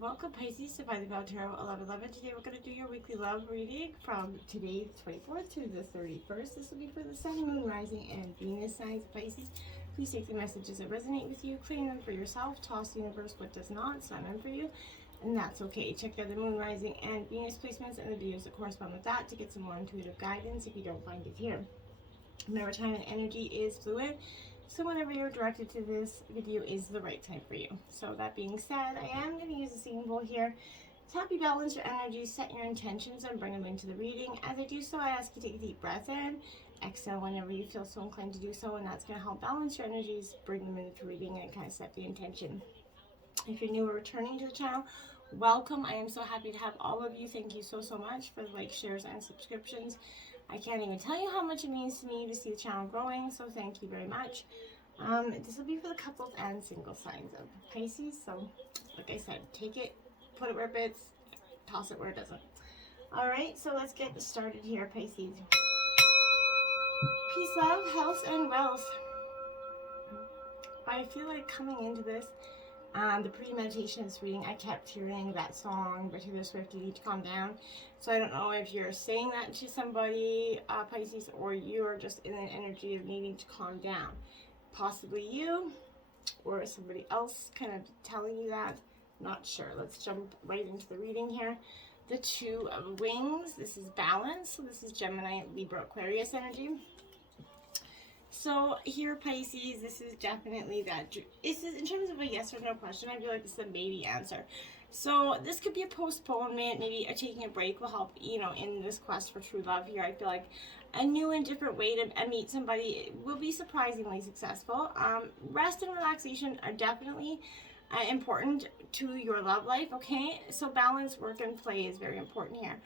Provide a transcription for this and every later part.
Welcome Pisces to Video.Guru 1111. Today we're going to do your weekly love reading from today the 24th to the 31st. This will be for the Sun, Moon, Rising, and Venus signs of Pisces. Please take the messages that resonate with you, claim them for yourself, toss the universe what does not. It's not meant for you, and that's okay. Check out the Moon, Rising, and Venus placements and the videos that correspond with that to get some more intuitive guidance if you don't find it here. Remember, time and energy is fluid. So whenever you're directed to this video is the right time for you. So that being said, I am going to use a symbol here to help you balance your energy, set your intentions, and bring them into the reading. As I do so, I ask you to take a deep breath in, exhale whenever you feel so inclined to do so, and that's going to help balance your energies, bring them into the reading, and kind of set the intention. If you're new or returning to the channel, welcome. I am so happy to have all of you. Thank you so much for the likes, shares, and subscriptions. I can't even tell you how much it means to me to see the channel growing, so thank you very much. This will be for the couples and single signs of Pisces, so like I said, take it, put it where it fits, toss it where it doesn't. Alright, so let's get started here, Pisces. Peace, love, health, and wealth. I feel like coming into this, the pre-meditation reading, I kept hearing that song by Taylor Swift, You Need to Calm Down. So I don't know if you're saying that to somebody, Pisces, or you are just in an energy of needing to calm down. Possibly you, or somebody else kind of telling you that. Not sure. Let's jump right into the reading here. The Two of Wings. This is balance. So this is Gemini, Libra, Aquarius energy. So here, Pisces, this is definitely that. This is in terms of a yes or no question. I feel like this is a maybe answer. So this could be a postponement. Maybe taking a break will help, you know, in this quest for true love here. I feel like a new and different way to meet somebody will be surprisingly successful. Rest and relaxation are definitely important to your love life, okay? So balance, work, and play is very important here.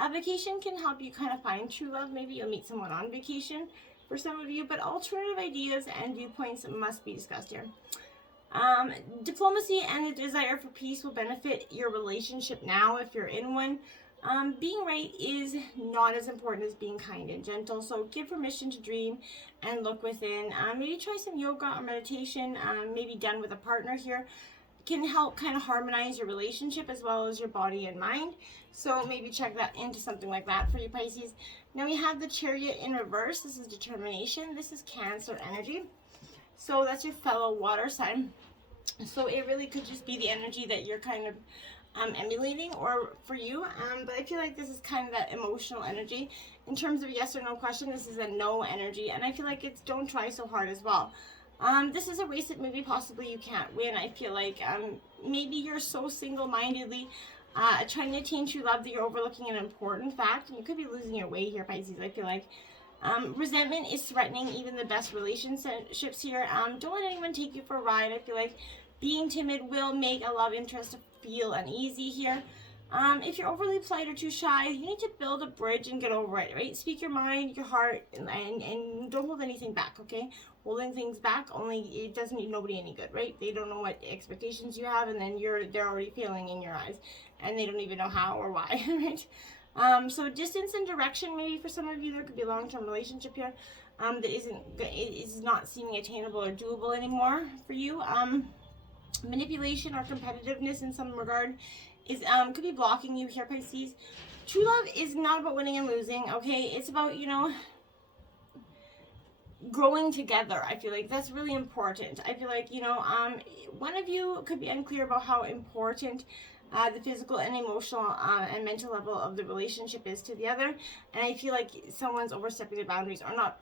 A vacation can help you kind of find true love. Maybe you'll meet someone on vacation for some of you, but alternative ideas and viewpoints must be discussed here. Diplomacy and the desire for peace will benefit your relationship now if you're in one. Being right is not as important as being kind and gentle, so give permission to dream and look within. Maybe try some yoga or meditation, maybe done with a partner here, can help kind of harmonize your relationship as well as your body and mind. So maybe check that into something like that for you, Pisces. Now we have the Chariot in reverse. This is determination. This is Cancer energy. So that's your fellow water sign. So it really could just be the energy that you're kind of emulating or for you. But I feel like this is kind of that emotional energy. In terms of yes or no question, this is a no energy. And I feel like it's don't try so hard as well. This is a race that maybe possibly you can't win. I feel like maybe you're so single-mindedly trying to attain true love that you're overlooking an important fact. And you could be losing your way here, Pisces. I feel like resentment is threatening even the best relationships here. Don't let anyone take you for a ride. I feel like being timid will make a love interest feel uneasy here. If you're overly polite or too shy, you need to build a bridge and get over it, right? Speak your mind, your heart, and don't hold anything back, okay? Holding things back it doesn't do nobody any good, right? They don't know what expectations you have, and then they're already failing in your eyes, and they don't even know how or why, right? So distance and direction, maybe for some of you, there could be a long-term relationship here that is not seeming attainable or doable anymore for you. Manipulation or competitiveness in some regard is could be blocking you here, Pisces. True love is not about winning and losing, okay? It's about, you know, growing together. I feel like that's really important. I feel like, you know, one of you could be unclear about how important the physical and emotional and mental level of the relationship is to the other, and I feel like someone's overstepping their boundaries or not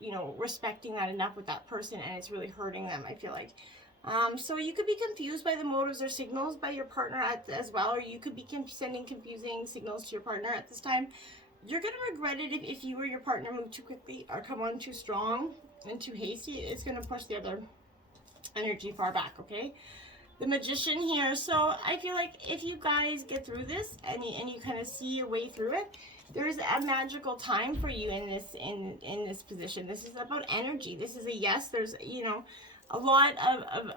you know, respecting that enough with that person, and it's really hurting them, I feel like. So you could be confused by the motives or signals by your partner as well, or you could be sending confusing signals to your partner at this time. You're going to regret it if you or your partner move too quickly or come on too strong and too hasty. It's going to push the other energy far back, okay? The Magician here. So I feel like if you guys get through this and you kind of see your way through it, there's a magical time for you in this position. This is about energy. This is a yes. There's, you know, a lot of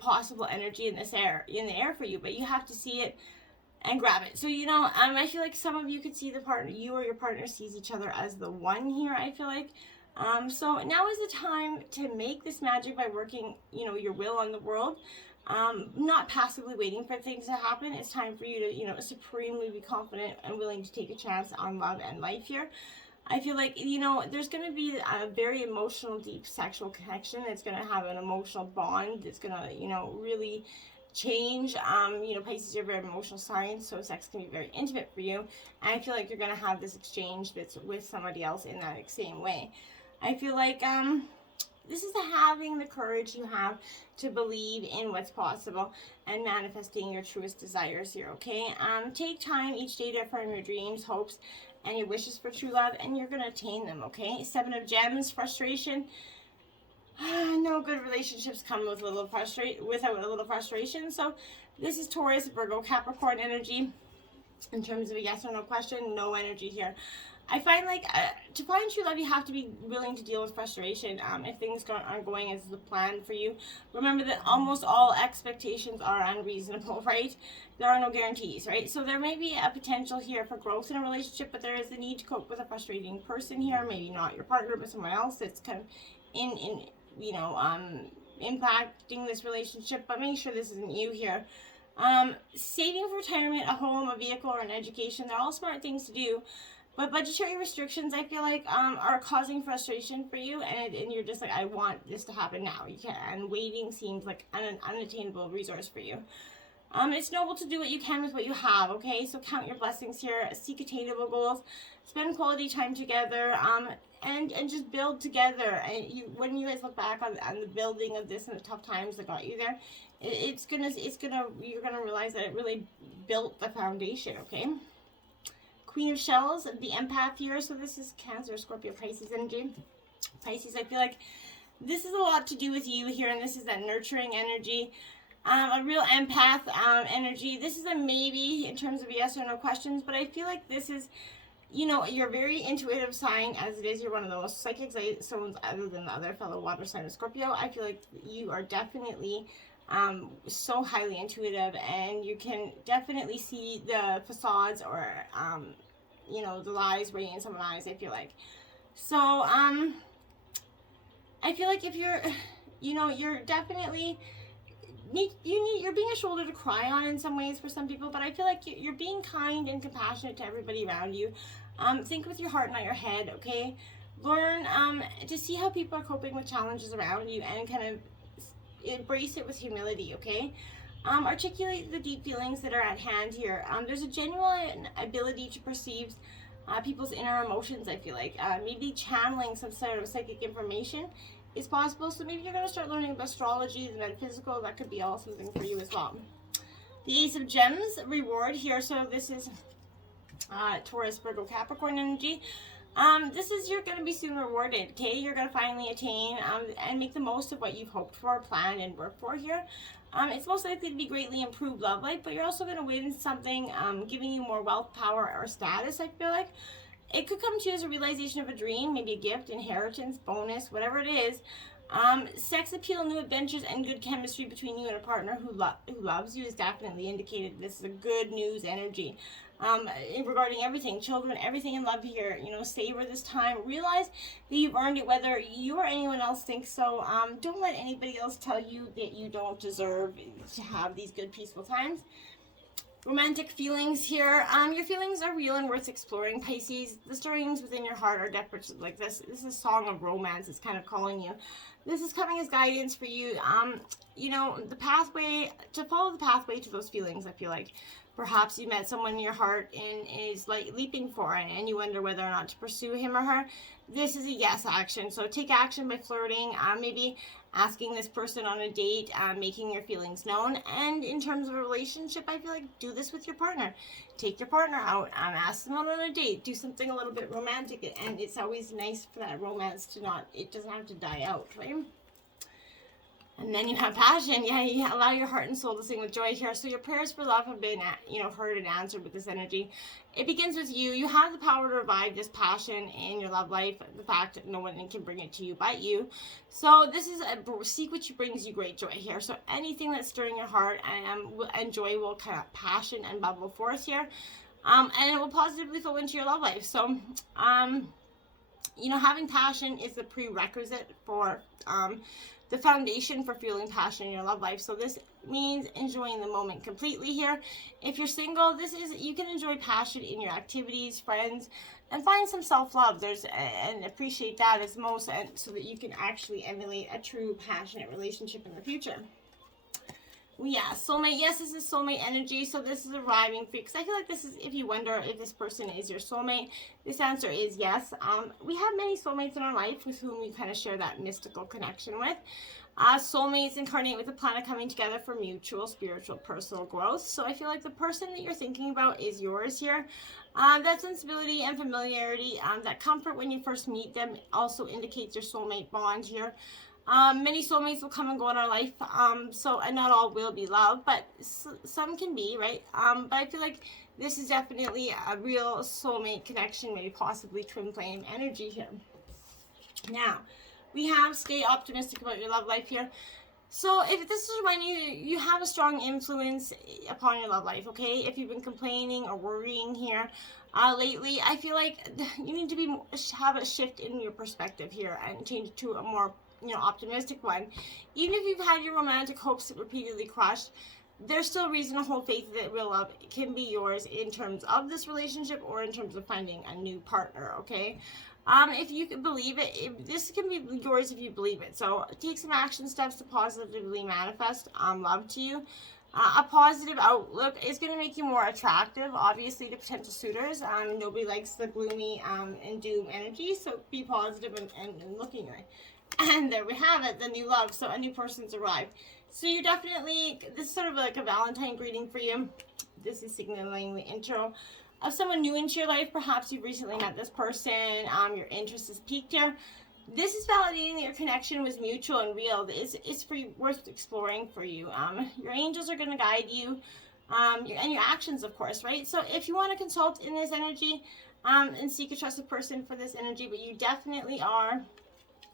possible energy in the air for you, but you have to see it and grab it. So, you know, I feel like some of you could see you or your partner sees each other as the one here, I feel like. So now is the time to make this magic by working, you know, your will on the world. not passively waiting for things to happen. It's time for you to, you know, supremely be confident and willing to take a chance on love and life here. I feel like, you know, there's going to be a very emotional, deep sexual connection. It's going to have an emotional bond. It's going to, you know, really change. You know, Pisces, you're a very emotional sign, so sex can be very intimate for you. And I feel like you're going to have this exchange that's with somebody else in that same way. I feel like, this is having the courage you have to believe in what's possible and manifesting your truest desires here, okay? Take time each day to affirm your dreams, hopes, and your wishes for true love, and you're going to attain them, okay? 7 of Gems, frustration. No good relationships come with without a little frustration. So this is Taurus, Virgo, Capricorn energy. In terms of a yes or no question, no energy here. I find like to find true love, you have to be willing to deal with frustration if things aren't going as the plan for you. Remember that almost all expectations are unreasonable, right? There are no guarantees, right? So there may be a potential here for growth in a relationship, but there is the need to cope with a frustrating person here. Maybe not your partner, but someone else that's kind of impacting this relationship. But make sure this isn't you here. Saving for retirement, a home, a vehicle, or an education, they're all smart things to do. But budgetary restrictions, I feel like, are causing frustration for you, and you're just like, I want this to happen now. You can't, and waiting seems like an unattainable resource for you. It's noble to do what you can with what you have, okay? So count your blessings here, seek attainable goals, spend quality time together, and just build together. And when you guys look back on the building of this and the tough times that got you there, you're gonna realize that it really built the foundation, okay? Queen of Shells, the empath here. So this is Cancer, Scorpio, Pisces energy. Pisces, I feel like this is a lot to do with you here, and this is that nurturing energy. A real empath energy. This is a maybe in terms of yes or no questions, but I feel like this is, you know, you're a very intuitive sign as it is. You're one of the most psychic souls other than the other fellow water sign of Scorpio. I feel like you are definitely so highly intuitive, and you can definitely see the facades or you know, the lies waiting in someone's eyes, I feel like. So I feel like if you're, you know, you're definitely you're being a shoulder to cry on in some ways for some people, but I feel like you're being kind and compassionate to everybody around you. Think with your heart, not your head, okay? Learn to see how people are coping with challenges around you and kind of embrace it with humility, okay? Articulate the deep feelings that are at hand here. There's a genuine ability to perceive people's inner emotions, I feel like. Maybe channeling some sort of psychic information is possible. So maybe you're going to start learning about astrology, the metaphysical. That could be all something for you as well. The Ace of Gems, reward here. So this is Taurus, Virgo, Capricorn energy. This is, you're going to be soon rewarded, okay? You're going to finally attain and make the most of what you've hoped for, planned, and worked for here. It's most likely to be greatly improved love life, but you're also going to win something, giving you more wealth, power, or status, I feel like. It could come to you as a realization of a dream, maybe a gift, inheritance, bonus, whatever it is. Sex appeal, new adventures, and good chemistry between you and a partner who loves you is definitely indicated. This is a good news energy. Regarding everything, children, everything in love here, you know, savor this time. Realize that you've earned it, whether you or anyone else thinks so. Don't let anybody else tell you that you don't deserve to have these good, peaceful times. Romantic feelings here. Your feelings are real and worth exploring, Pisces. The stirrings within your heart are desperate. Like this is a song of romance. It's kind of calling you. This is coming as guidance for you. You know, the pathway to follow the pathway to those feelings. I feel like perhaps you met someone in your heart and is like leaping for it, and you wonder whether or not to pursue him or her. This is a yes action. So take action by flirting. Maybe asking this person on a date, making your feelings known. And in terms of a relationship, I feel like do this with your partner. Take your partner out, ask them out on a date, do something a little bit romantic. And it's always nice for that romance to it doesn't have to die out, right? And then you have passion. Yeah, you allow your heart and soul to sing with joy here. So your prayers for love have been, heard and answered with this energy. It begins with you. You have the power to revive this passion in your love life. The fact that no one can bring it to you but you. So this is seek what brings you great joy here. So anything that's stirring your heart and joy will kind of passion and bubble forth here. And it will positively flow into your love life. So, having passion is the prerequisite for the foundation for fueling passion in your love life. So this means enjoying the moment completely here. If you're single, you can enjoy passion in your activities, friends, and find some self-love. And appreciate that as most, and so that you can actually emulate a true passionate relationship in the future. Yeah, soulmate. Yes, this is soulmate energy. So this is arriving for you, because I feel like this is, if you wonder if this person is your soulmate, this answer is yes. We have many soulmates in our life with whom we kind of share that mystical connection with. Soulmates incarnate with the planet coming together for mutual spiritual personal growth. So I feel like the person that you're thinking about is yours here. That sensibility and familiarity, that comfort when you first meet them also indicates your soulmate bond here. Many soulmates will come and go in our life, and not all will be love, but some can be, right? But I feel like this is definitely a real soulmate connection, maybe possibly twin flame energy here. Now, we have stay optimistic about your love life here. So if this is reminding you, you have a strong influence upon your love life, okay? If you've been complaining or worrying here lately, I feel like you need to have a shift in your perspective here and change it to a more optimistic one. Even if you've had your romantic hopes repeatedly crushed, there's still reason to hold faith that real love can be yours in terms of this relationship or in terms of finding a new partner, okay? If you can believe it, this can be yours if you believe it. So take some action steps to positively manifest love to you. A positive outlook is going to make you more attractive, obviously, to potential suitors. Nobody likes the gloomy and doom energy, so be positive and looking right. And there we have it, the new love. So a new person's arrived. So you're definitely, this is sort of like a Valentine greeting for you. This is signaling the intro of someone new into your life. Perhaps you've recently met this person. Your interest is piqued here. This is validating that your connection was mutual and real. It's worth exploring for you. Your angels are going to guide you, and your actions, of course, right? So if you want to consult in this energy and seek a trusted person for this energy, but you definitely are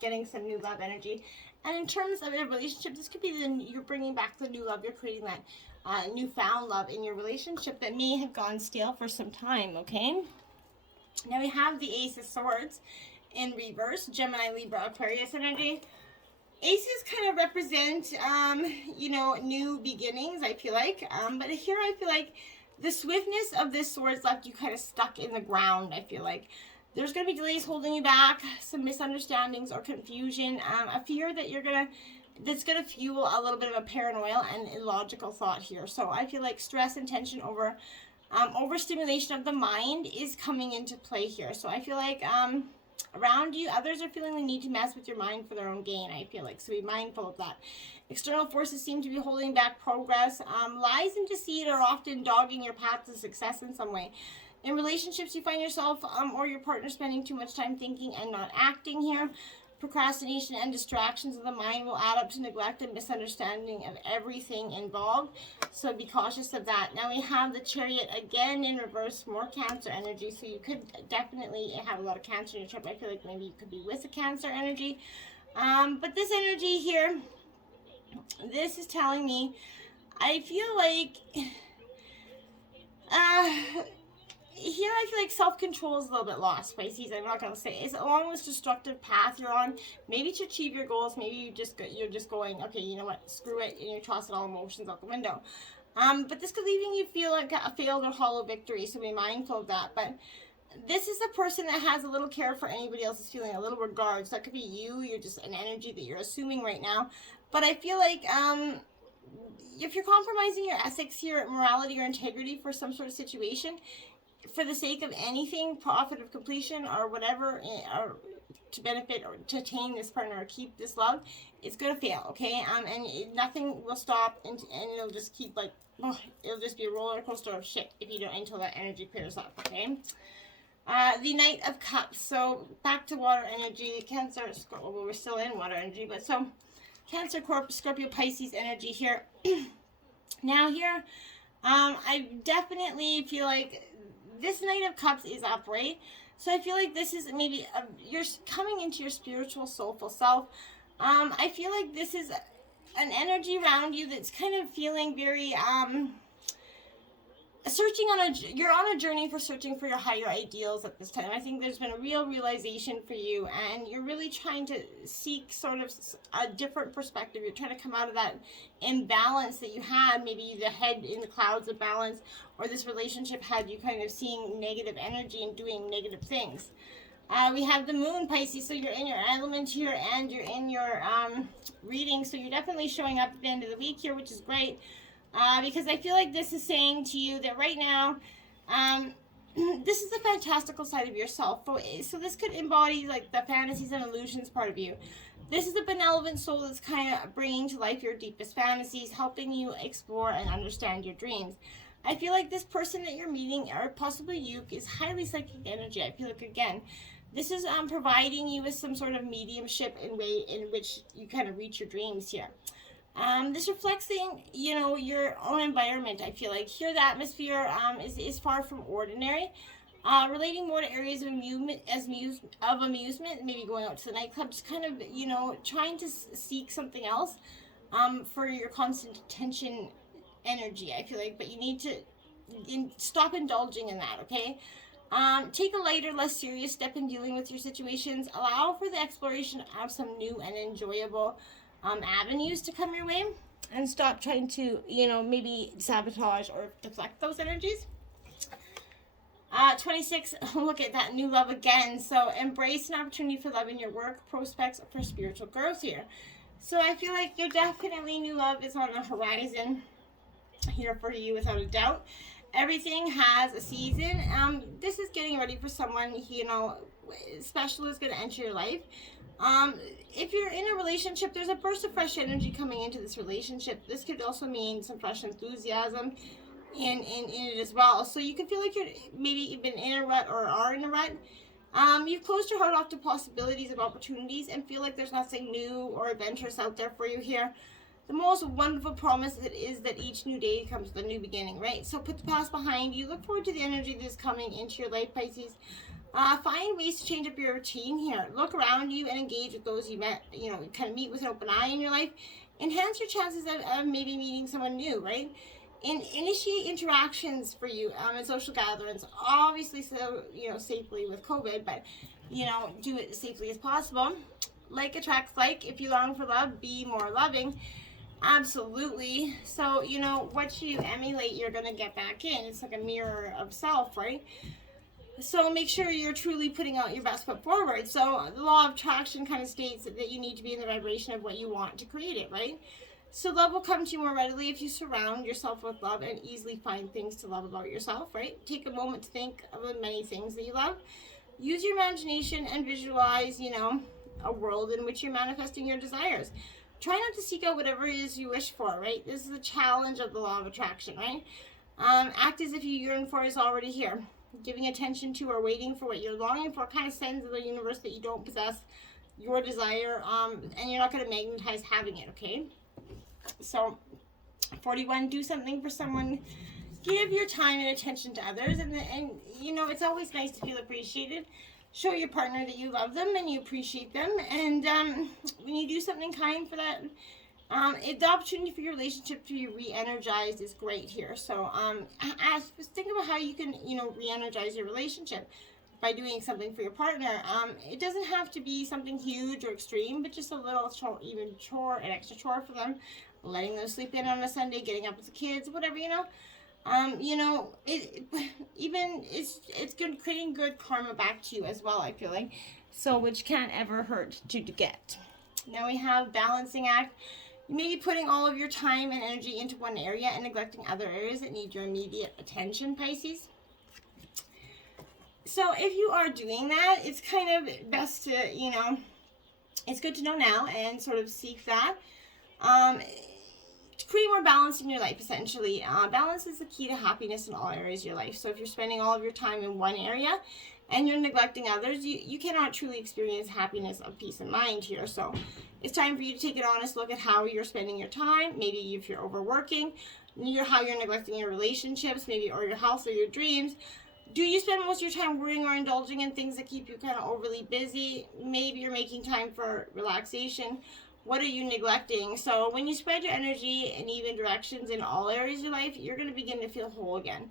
getting some new love energy. And in terms of a relationship, this could be you're bringing back the new love. You're creating that newfound love in your relationship that may have gone stale for some time, okay? Now we have the Ace of Swords in reverse, Gemini, Libra, Aquarius energy. Aces kind of represent, new beginnings, I feel like. But here I feel like the swiftness of this sword's left you kind of stuck in the ground, I feel like. There's going to be delays holding you back, some misunderstandings or confusion, a fear that that's going to fuel a little bit of a paranoia and illogical thought here. So I feel like stress and tension over overstimulation of the mind is coming into play here. So I feel like around you, others are feeling the need to mess with your mind for their own gain, I feel like. So be mindful of that. External forces seem to be holding back progress. Lies and deceit are often dogging your path to success in some way. In relationships, you find yourself or your partner spending too much time thinking and not acting here. Procrastination and distractions of the mind will add up to neglect and misunderstanding of everything involved. So be cautious of that. Now we have the Chariot again in reverse, more Cancer energy. So you could definitely have a lot of Cancer in your chart. I feel like maybe you could be with a Cancer energy. But this energy here, this is telling me, I feel like... here I feel like self-control is a little bit lost, Pisces. I'm not going to say it's along this destructive path you're on, maybe to achieve your goals. Maybe you're just going, okay, you know what, screw it, and you're tossing all emotions out the window. But this could leaving you feel like a failed or hollow victory, so be mindful of that. But this is a person that has a little care for anybody else's feeling, a little regard. So that could be you're just an energy that you're assuming right now. But I feel like if you're compromising your ethics, your morality, or integrity for some sort of situation, for the sake of anything, profit of completion or whatever, or to benefit or to attain this partner or keep this love, it's going to fail, okay? And nothing will stop, and it'll just keep it'll just be a roller coaster of shit if you don't, until that energy clears up, okay? The Knight of Cups, so back to water energy, Cancer, well, we're still in water energy, but so Cancer, Scorpio, Pisces energy here. Now here, I definitely feel like this Knight of Cups is upright. So I feel like this is maybe you're coming into your spiritual, soulful self. I feel like this is an energy around you that's kind of feeling very, you're on a journey for searching for your higher ideals at this time. I think there's been a real realization for you, and you're really trying to seek sort of a different perspective. You're trying to come out of that imbalance that you had, maybe the head in the clouds of balance, or this relationship had you kind of seeing negative energy and doing negative things. We have the moon, Pisces, so you're in your element here and you're in your reading, so you're definitely showing up at the end of the week here, which is great. Because I feel like this is saying to you that right now, this is the fantastical side of yourself. So this could embody like the fantasies and illusions part of you. This is a benevolent soul that's kind of bringing to life your deepest fantasies, helping you explore and understand your dreams. I feel like this person that you're meeting, or possibly you, is highly psychic energy. I feel like, again, this is providing you with some sort of mediumship in way in which you kind of reach your dreams here. This reflects your own environment. I feel like here the atmosphere is far from ordinary, relating more to areas of amusement, maybe going out to the nightclub, just kind of trying to seek something else for your constant attention energy. I feel like, but you need to stop indulging in that. Okay. Take a lighter, less serious step in dealing with your situations. Allow for the exploration of some new and enjoyable avenues to come your way, and stop trying to maybe sabotage or deflect those energies. 26, look at that new love again. So embrace an opportunity for love in your work, prospects for spiritual growth here. So I feel like you're definitely, new love is on the horizon here for you, without a doubt. Everything has a season. This is getting ready for someone special is going to enter your life. If you're in a relationship, there's a burst of fresh energy coming into this relationship. This could also mean some fresh enthusiasm in it as well. So you can feel like you've been in a rut or are in a rut. You've closed your heart off to possibilities and opportunities and feel like there's nothing new or adventurous out there for you here. The most wonderful promise is that each new day comes with a new beginning, right? So put the past behind you. Look forward to the energy that's coming into your life, Pisces. Find ways to change up your routine here. Look around you and engage with those you met. Kind of meet with an open eye in your life. Enhance your chances of maybe meeting someone new, right? And initiate interactions for you in social gatherings. Obviously, so safely with COVID, but do it as safely as possible. Like attracts like. If you long for love, be more loving. Absolutely. So what you emulate, you're gonna get back in. It's like a mirror of self, right? So make sure you're truly putting out your best foot forward. So the law of attraction kind of states that you need to be in the vibration of what you want to create it, right? So love will come to you more readily if you surround yourself with love and easily find things to love about yourself, right? Take a moment to think of the many things that you love. Use your imagination and visualize, a world in which you're manifesting your desires. Try not to seek out whatever it is you wish for, right? This is a challenge of the law of attraction, right? Act as if you yearn for is already here. Giving attention to or waiting for what you're longing for kind of sends to the universe that you don't possess your desire, and you're not going to magnetize having it, okay? So, 41, do something for someone. Give your time and attention to others, and it's always nice to feel appreciated. Show your partner that you love them and you appreciate them, and when you do something kind for that, the opportunity for your relationship to be re-energized is great here. So think about how you can re-energize your relationship by doing something for your partner. It doesn't have to be something huge or extreme, but just a little an extra chore for them, letting them sleep in on a Sunday, getting up with the kids, whatever, it's good, creating good karma back to you as well, I feel like. So, which can't ever hurt to get. Now we have balancing act. You may be putting all of your time and energy into one area and neglecting other areas that need your immediate attention, Pisces. So if you are doing that, it's kind of best to, it's good to know now and sort of seek that. To create more balance in your life, essentially. Balance is the key to happiness in all areas of your life. So if you're spending all of your time in one area and you're neglecting others, you cannot truly experience happiness of peace of mind here. So it's time for you to take an honest look at how you're spending your time. Maybe if you're overworking, how you're neglecting your relationships, maybe, or your health or your dreams. Do you spend most of your time worrying or indulging in things that keep you kind of overly busy? Maybe you're making time for relaxation, What are you neglecting? So when you spread your energy in even directions in all areas of your life, you're going to begin to feel whole again.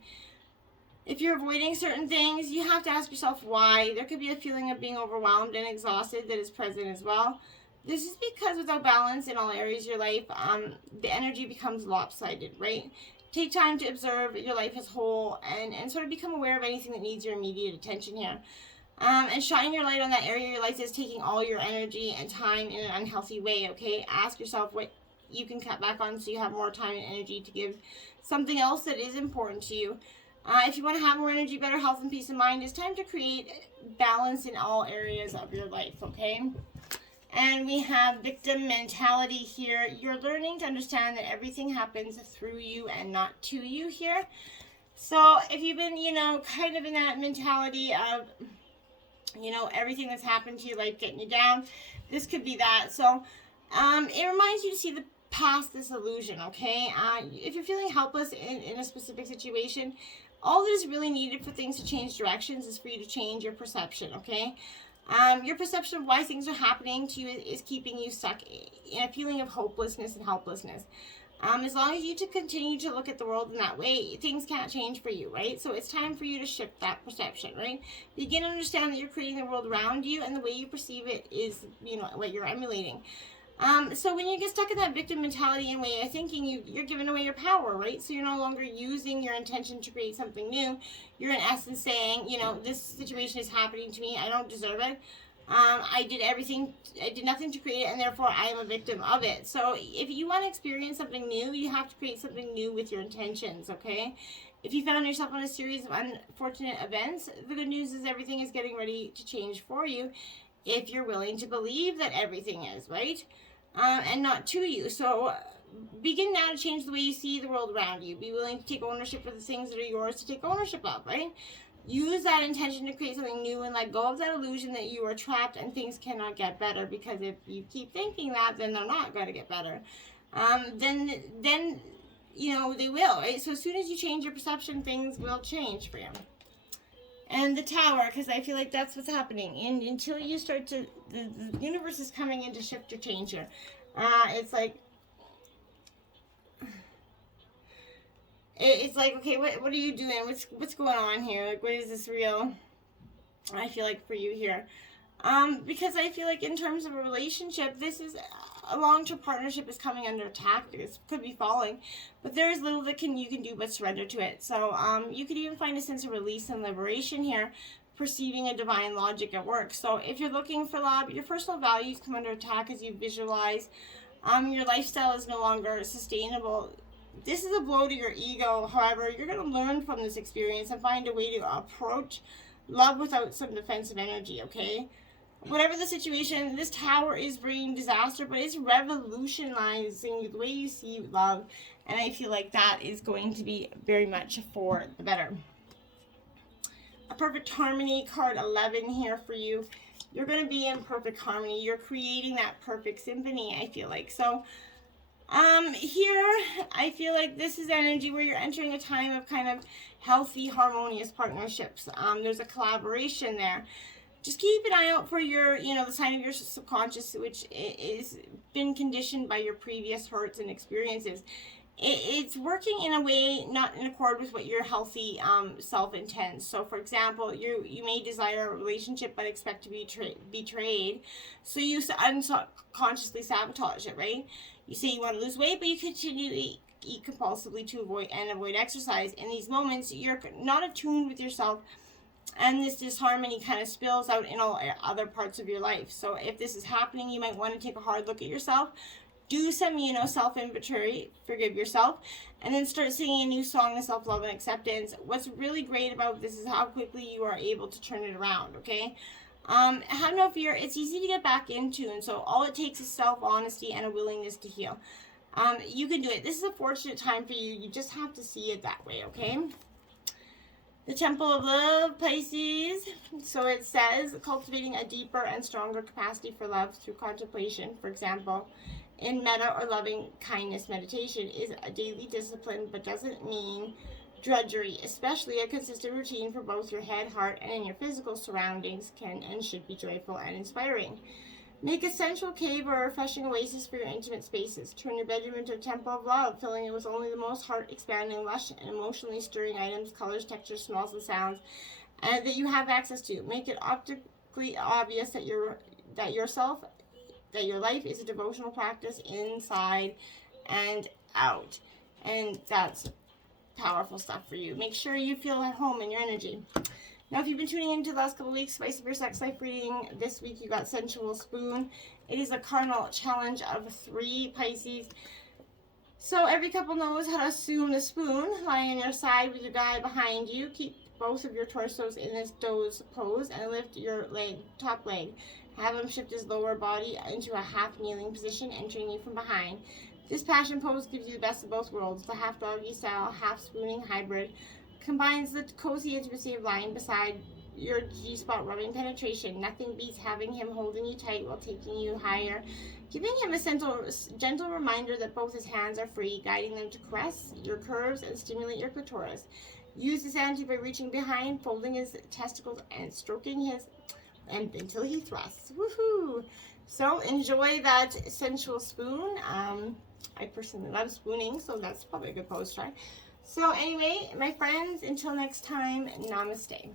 If you're avoiding certain things, you have to ask yourself why. There could be a feeling of being overwhelmed and exhausted that is present as well. This is because without balance in all areas of your life, the energy becomes lopsided, right? Take time to observe your life as whole and sort of become aware of anything that needs your immediate attention here. And shine your light on that area of your life that's taking all your energy and time in an unhealthy way, okay? Ask yourself what you can cut back on so you have more time and energy to give something else that is important to you. If you want to have more energy, better health, and peace of mind, it's time to create balance in all areas of your life, okay? And we have victim mentality here. You're learning to understand that everything happens through you and not to you here. So if you've been, kind of in that mentality of, everything that's happened to your life getting you down, this could be that. So it reminds you to see the past this illusion, okay? If you're feeling helpless in a specific situation, all that is really needed for things to change directions is for you to change your perception, okay? Your perception of why things are happening to you is keeping you stuck in a feeling of hopelessness and helplessness. As long as you continue to look at the world in that way, things can't change for you, right? So it's time for you to shift that perception, right? Begin to understand that you're creating the world around you, and the way you perceive it is, what you're emulating. So when you get stuck in that victim mentality and way of thinking, you're giving away your power, right? So you're no longer using your intention to create something new. You're in essence saying, this situation is happening to me. I don't deserve it. I did nothing to create it, and therefore I am a victim of it. So if you want to experience something new, you have to create something new with your intentions, okay? If you found yourself on a series of unfortunate events, the good news is everything is getting ready to change for you if you're willing to believe that everything is, right? And not to you. So begin now to change the way you see the world around you. Be willing to take ownership for the things that are yours to take ownership of, right? Use that intention to create something new and let go of that illusion that you are trapped and things cannot get better, because if you keep thinking that, then they're not going to get better. Then they will, right? So as soon as you change your perception, things will change for you. And the Tower, because I feel like that's what's happening. And until you start to, the universe is coming in to shift or change here. It's like, okay, what are you doing? What's going on here? Like, what is this real? I feel like for you here. Because I feel like in terms of a relationship, this is a long-term partnership is coming under attack. This could be falling, but there is little that you can do but surrender to it. So you could even find a sense of release and liberation here, perceiving a divine logic at work. So if you're looking for love, your personal values come under attack as you visualize. Your lifestyle is no longer sustainable. This is a blow to your ego. However, you're going to learn from this experience and find a way to approach love without some defensive energy, okay? Whatever the situation, this Tower is bringing disaster, but it's revolutionizing the way you see love, and I feel like that is going to be very much for the better. A perfect harmony, card 11 here for you. You're going to be in perfect harmony. You're creating that perfect symphony, I feel like. So here, I feel like this is energy where you're entering a time of kind of healthy, harmonious partnerships. There's a collaboration there. Just keep an eye out for your, the sign of your subconscious, which is been conditioned by your previous hurts and experiences. It's working in a way not in accord with what your healthy self intends. So, for example, you may desire a relationship but expect to be betrayed, so you unconsciously sabotage it, right? You say you want to lose weight, but you continue to eat compulsively to avoid exercise. In these moments, you're not attuned with yourself, and this disharmony kind of spills out in all other parts of your life. So if this is happening, you might want to take a hard look at yourself. Do some, self-inventory, forgive yourself, and then start singing a new song of self-love and acceptance. What's really great about this is how quickly you are able to turn it around, okay? Have no fear. It's easy to get back into, and so all it takes is self-honesty and a willingness to heal. You can do it. This is a fortunate time for you. You just have to see it that way, okay? The Temple of Love, Pisces. So it says, cultivating a deeper and stronger capacity for love through contemplation, for example, in metta or loving kindness meditation, is a daily discipline, but doesn't mean drudgery. Especially a consistent routine for both your head, heart, and in your physical surroundings can and should be joyful and inspiring. Make a sensual cave or a refreshing oasis for your intimate spaces. Turn your bedroom into a temple of love, filling it with only the most heart-expanding, lush, and emotionally stirring items, colors, textures, smells, and sounds that you have access to. Make it optically obvious that your life is a devotional practice inside and out. And that's powerful stuff for you. Make sure you feel at home in your energy. Now, if you've been tuning in to the last couple of weeks, Spice of Your Sex Life reading, this week you got Sensual Spoon. It is a cardinal challenge of 3 Pisces. So every couple knows how to assume the spoon, lying on your side with your guy behind you. Keep both of your torsos in this doze pose and lift your top leg. Have him shift his lower body into a half kneeling position, entering you from behind. This passion pose gives you the best of both worlds. The half doggy style, half spooning hybrid combines the cozy intimacy of lying beside your G-spot rubbing penetration. Nothing beats having him holding you tight while taking you higher, giving him a gentle reminder that both his hands are free, guiding them to caress your curves and stimulate your clitoris. Use this energy by reaching behind, folding his testicles, and stroking his until he thrusts. Woohoo! So enjoy that sensual spoon. I personally love spooning, so that's probably a good pose to try. So anyway, my friends, until next time, namaste.